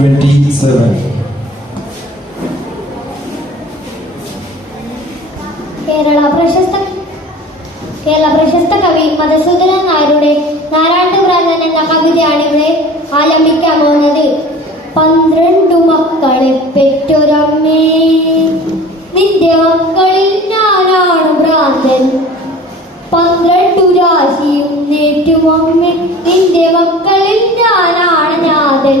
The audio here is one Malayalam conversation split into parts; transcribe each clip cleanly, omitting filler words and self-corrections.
27. കേരള പ്രശസ്ത കവി മധുസൂദനൻ നായരുടെ നാരായണപുരാതൻ എന്ന കവിതയാണ് ഇവിടെ ആലപിക്കാൻ പോകുന്നത്. 12 മക്കളെ പെറ്റൊരമ്മേ, നിന്റെ മക്കളിൽ ഞാനാണ് ഭ്രാന്തൻ. 12 രാശിയും നേറ്റുമമ്മേ, നിന്റെ മക്കളിൽ ഞാനാണ് നാഥൻ.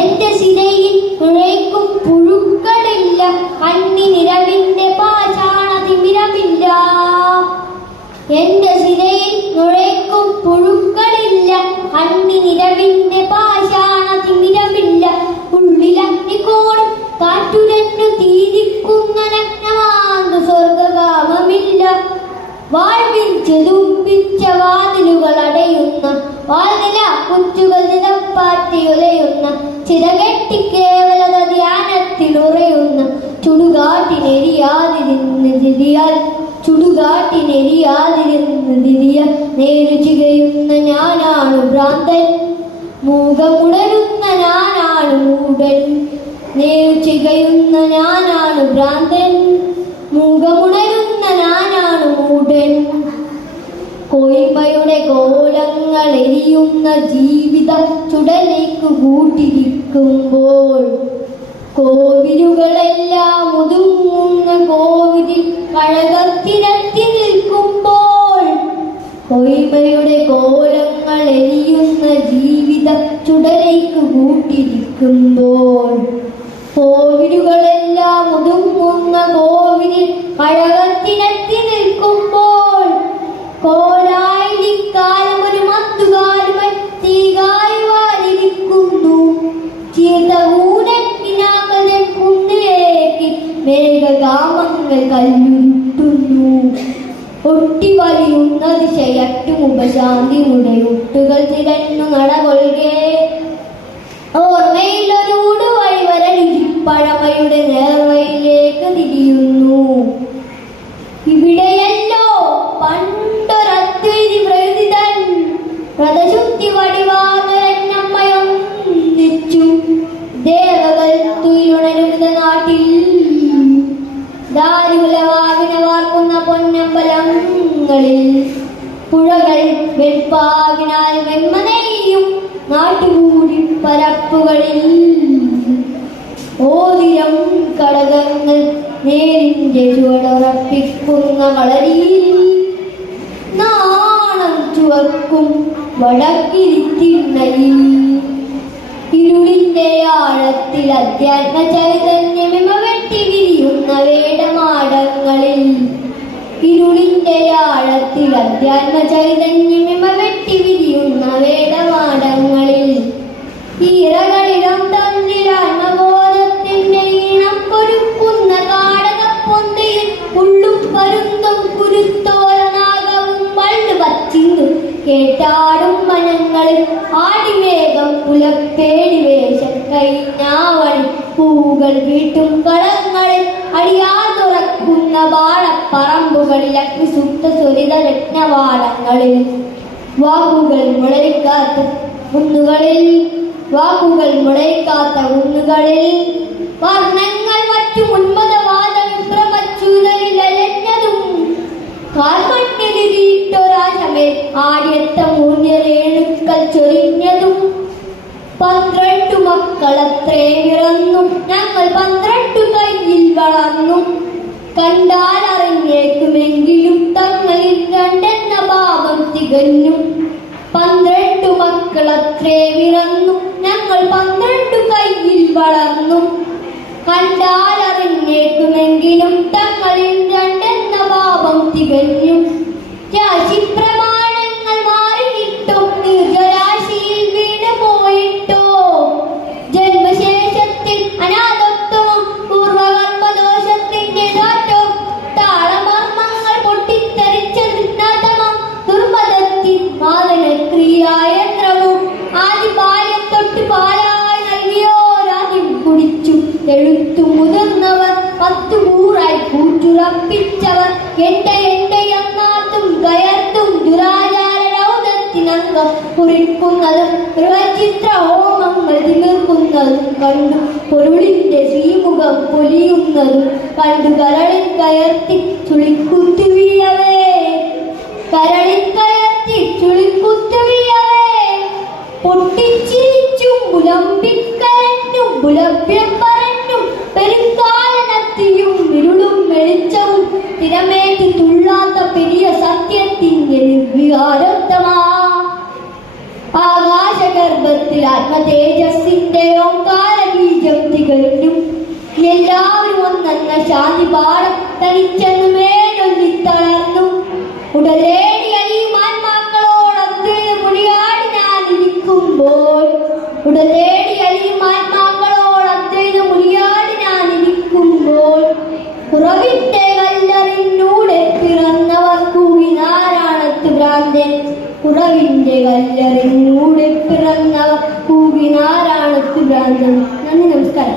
എന്റെ സിരയിൽ നുഴയ്ക്കും പുഴുക്കളില്ല, അന്നി നിരവിന്റെ പാഷാണ തിമിരമില്ല. എന്റെ സിരയിൽ നുഴയ്ക്കും പുഴുക്കളില്ല, അന്നി നിരവിന്റെ പാഷാണ തിമിരമില്ല. ഉള്ളിലഗ്നിക്കോടും കാറ്റുരഞ്ഞു തീരിക്കുന്ന നഗ്നമാന്ത സ്വർഗകാമമില്ല. വാഴ്വിൽ ചെതുമ്പിച്ച വാതിലുകൾ അടയുന്ന വാൽനില കുറ്റുകൾ നിലപ്പാറ്റിയുലയുന്ന ചിറകെട്ടി കേവലത ധ്യാനത്തിൽ ഉറയുന്ന ചുടുകാട്ടിനെരിയാതിരുന്ന് നേരു ചികയുന്ന ഞാനാണ് ഭ്രാന്തൻ. മൂകമുണരുന്ന ഞാനാണ് മൂടൻ. നേരു ചികയുന്ന ഞാനാണ് ഭ്രാന്തൻ. മൂകമുണരുന്ന ഞാനാണ് മൂടൻ. കോയ്മയുടെ കോലങ്ങൾ എരിയുന്ന ജീവിതം ചുടലേക്ക് കൂട്ടിരിക്കുമ്പോൾ, കോവിലുകളെല്ലാം ഒതുങ്ങുന്ന കോവിലിൽ കഴകത്തിരത്തി നിൽക്കുമ്പോൾ, കോയ്മയുടെ കോലങ്ങൾ എരിയുന്ന ജീവിതം ചുടലേക്ക് കൂട്ടിരിക്കുമ്പോൾ, കോവിലുകളെല്ലാം ഒതുങ്ങുന്ന കോവിലിൽ കഴകത്തിരത്തി നിൽക്കുമ്പോൾ, കോലായിക്കാലം ഒരു മത്തുകാലുമായി തീകായുവാലിരിക്കുന്നു. ചീർത്തകൂടക്കിനാക്കൾ കുന്നിലേക്ക് മേഘകാമങ്ങൾ കല്ലുരുട്ടുന്നു. ഒട്ടിവലിയുന്ന ദിശയറ്റുമുപശാന്തി മുടയൊട്ടുകൾ തിരഞ്ഞു നടകൊള്ളുകേ. ഓർമ്മയിലൊരൂട് വഴിവരരുചിപ്പഴമയുടെ നേർവയിലേക്ക് തിരിയുന്നു. ഇവിടെയല്ലോ പണ്ടൊരദ്വൈതി പ്രകൃതിതൻ വ്രതശുദ്ധി വടിവാതൊരമ്മയൊന്നിച്ചു ദേവകൾ തുയിലുണരുന്ന നാട്ടിൽ. ദാരുകുലവാവിനെ വാർക്കുന്ന പൊന്നമ്പലങ്ങളിൽ പുഴകൾ വെൽപ്പാകിനാൽ വെന്മനെയും നാട്ടുകൂടി പരപ്പുകളിൽ ഓതിരം കടകങ്ങൾ നേരിന്റെ ചുവടുറപ്പിക്കുന്ന കളരിയിൽ നാണം ചുവക്കും വടക്കിരിത്തിണ്ണയിൽ. ഇരുളിന്റെ ആഴത്തിൽ അധ്യാത്മ ചൈതന്യമിമ വെട്ടി വിരിയുന്ന വേടമാടങ്ങളിൽ. ഇരുളിന്റെ ആഴത്തിൽ അധ്യാത്മ ചൈതന്യമിമ വെട്ടി വിരിയുന്ന വേടമാടങ്ങളിൽ. ഈറകളിടം തന്നിലാത്മബോധത്തിന്റെ ഈണം കൊരുക്കുന്ന കാടകപ്പൊന്തയിൽ ഉള്ളും പരുന്തും കുരുത്തോലനാഗവും പള്ളു പച്ചിന്തും കേട്ടാടും വനങ്ങളിൽ ആടിവേഗം പുലപ്പേടി വേഷം കൈഞ്ഞാവണി പൂകൾ വീട്ടും കളങ്ങളിൽ അടിയാർ തുറക്കുന്ന വാഴപ്പറമ്പുകളിൽ അഗ്നിസുപ്ത സ്വരിത രത്നവാടങ്ങളിൽ. വാക്കുകൾ മുളയ്ക്കാത്ത കുന്നുകളിൽ വർണ്ണങ്ങൾ മറ്റു ഉന്മതവാദ വിഭ്രമച്ചൂതലിൽ അലഞ്ഞതും കാൽമണ്ണിലിട്ടൊരാശമേ ആദ്യത്ത മൂല്യരേണുക്കൾ ചൊരിഞ്ഞതും. 12 മക്കളത്രേ പിറന്നു ഞങ്ങൾ 12 കയ്യിൽ വളർന്നു. കണ്ടാലറിഞ്ഞേക്കുമെങ്കിലും തങ്ങളിൽ രണ്ടെന്ന പാപം തികഞ്ഞു. 12 മക്കളത്രേ പിറന്നു ഞങ്ങൾ 12 കയ്യിൽ വളർന്നു. കണ്ടാലറിഞ്ഞേക്കുമെങ്കിലും തങ്ങളിൽ രണ്ടെന്ന പാപം തികഞ്ഞു. രാശിപ്രമാണങ്ങൾ മാറിയിട്ടോ നിർജരാശിയിൽ വീണു പോയിട്ടോ ജന്മശേഷത്തിൽ അനാഥത്വമോ പൂർവകർമ്മദോഷത്തിന്റെ കാറ്റോ താളമർമ്മങ്ങൾ പൊട്ടിത്തെറിച്ച ദുർനാഥമം ദുർമതത്തിൽ മാതനക്രിയായന്ത്രമോ ആദ്യ ബാല്യം തൊട്ട് പാലായി നൽകിയോരാദ്യം കുടിച്ചു എഴുത്തു മുതിർന്നവർ 10 കൂറായി കൂറ്റുറപ്പിച്ചവർ എന്റെ എന്നാത്തും കയർത്തും ദുരാചാര രൗദത്തിന കളങ്കം കുറിക്കുന്നതും ബൃഹചിത്ര ഹോമങ്ങൾ തീർക്കുന്നതും കണ്ടു പൊരുളിന്റെ ശ്രീമുഖം പൊലിയുന്നതും കണ്ടു കരളിൽ കയർത്തി ചുളിക്കുത്തു വീഴവേ കരളിൽ കയർത്തി ചുളിക്കുത്തു വീഴവേ പൊട്ടിച്ചിരിച്ചും പുലമ്പിക്കരഞ്ഞും പുലഭ്യം പറഞ്ഞും പെരുങ്കാലനത്തിയും ഇരുളും വെളിച്ചവും തിരമേറ്റി തുള്ളാത്ത പെരിയ സത്യത്തിന്റെ നിർവികാരോത്തമാ ആകാശഗർഭത്തിൽ ആത്മതേജസ്സിന്റെ ഓംകാര ബീജം തികഞ്ഞു എല്ലാവരും ഒന്നെന്ന ശാന്തി പാഠം തനിച്ചെന്നു മേലൊല്ലി തളർന്നു ഉടലേടി അലിമാന്മാക്കളോടൊത്ത് മുടിയാടി ഞാൻ ഇരിക്കുമ്പോൾ ഉടലേടി അലിമാന്മാക്കളോടൊത്ത് മുടിയാടി ഞാൻ ഇരിക്കുമ്പോൾ ഉറവിന്റെ കല്ലറിനൂടെ പിറന്നവർ കൂകിനാരാണത്ത് ഭ്രാന്തൻ ഉറവിന്റെ കല്ലറിനൂടെ പിറന്നവർ കൂകിനാരാണത്ത് ഭ്രാന്തൻ. നന്ദി, നമസ്കാരം.